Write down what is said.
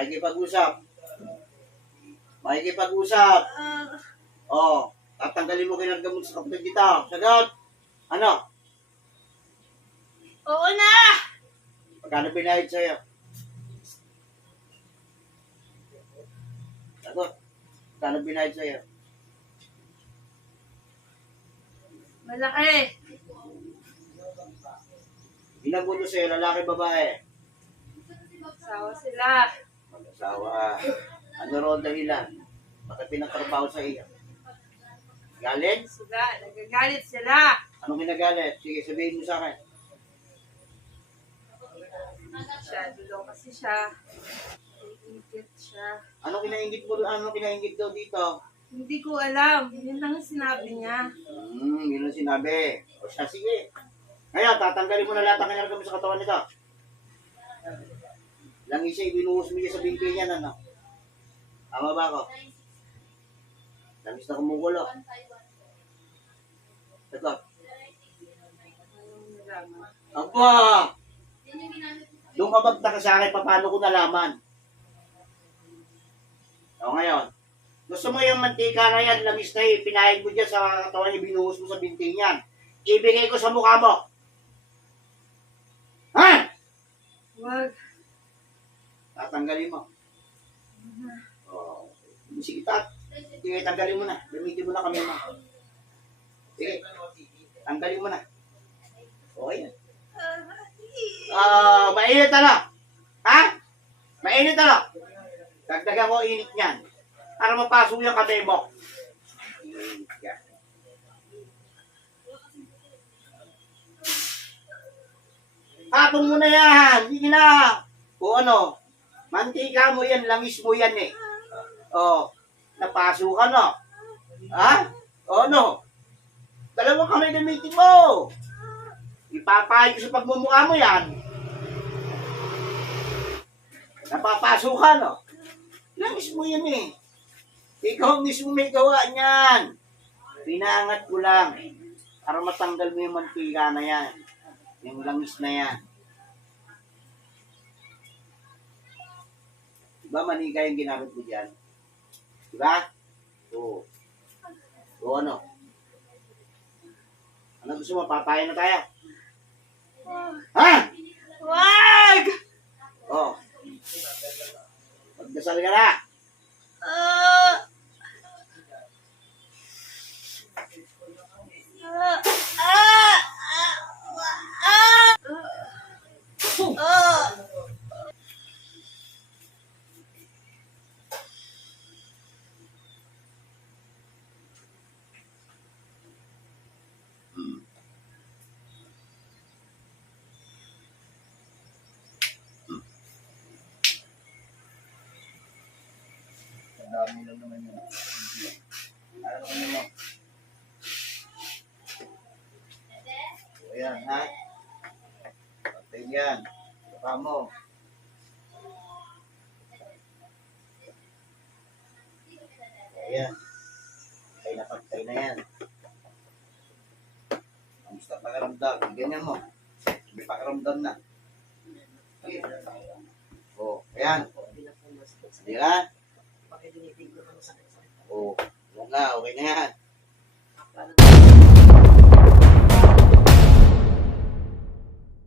Makikipag-usap. Makikipag-usap. Oh, tatanggalin mo kinargamot sa kapatid kita. Sagot. Ano? Oo na! Magkano pinahid sa'yo? Sagot. Magkano pinahid sa'yo? Malaki. Binagulo sa'yo, lalaki, babae. Sawa sila. Mag-asawa. Ano ron dahilan? Bakit pinagtrabaho sa iyo? Galit? Sila. Nagagalit sila. Anong kinagalit? Sige, sabihin mo sa akin. Siya. Dulo kasi siya. Iingit siya. Anong kinaingit mo? Anong kinaingit daw dito? Hindi ko alam. Yun lang ang sinabi niya. Yun ang sinabi. O siya, sige. Ngayon, tatanggalin mo na lahat ang kinaragam sa katawan nito. Lang isa, ibinuhos mo niya sa bingkay niya, ano? Tama ba ako? Langis na kumukulo. Sagot. Anong nalaman? Aba! Doon ka magtaka sa akin, paano ko nalaman? O ngayon, gusto mo yung mantika na yan, langis na pinahid mo dyan sa katawan niya, binuhos mo sa binti niyan. Ibigay ko sa mukha mo. Ha? Wag. Tatanggalin mo. Oh, sige, sige, tanggalin mo na. Gamitin mo na kami mo. Sige, tanggalin mo na. Okay. Mainit ano? Ha? Mainit ano? Dagdagan mo init niyan. Para mapasok yung kamay mo. Hapon mo na yan. Sige na. O ano? Mantika mo yan. Langis mo yan eh. O. Napaso ka no? Ha? O ano? Dalawang kamay gamitin mo. Ipapahay ko sa pagmumukha mo yan. Napapaso ka no? Langis mo yan eh. Ikaw mismo may gawa niyan. Pinaangat ko lang. Para matanggal mo yung mantika na yan. Yung langis na yan. Diba manika yung ginamit mo dyan? Diba? Oo. O ano? Ano gusto mo? Papayan na tayo? Ha? Wag! O. Magdasal ka na. Dami lang naman yun. Ano mo? Ayan, ha? Patay yan. Baka mo. Ayan. Patay na yan. Kamusta pakiramdam? Ganyan mo. May pakiramdam na. O, ayan. Hindi ka? Oo. Oo nga, okay na yan.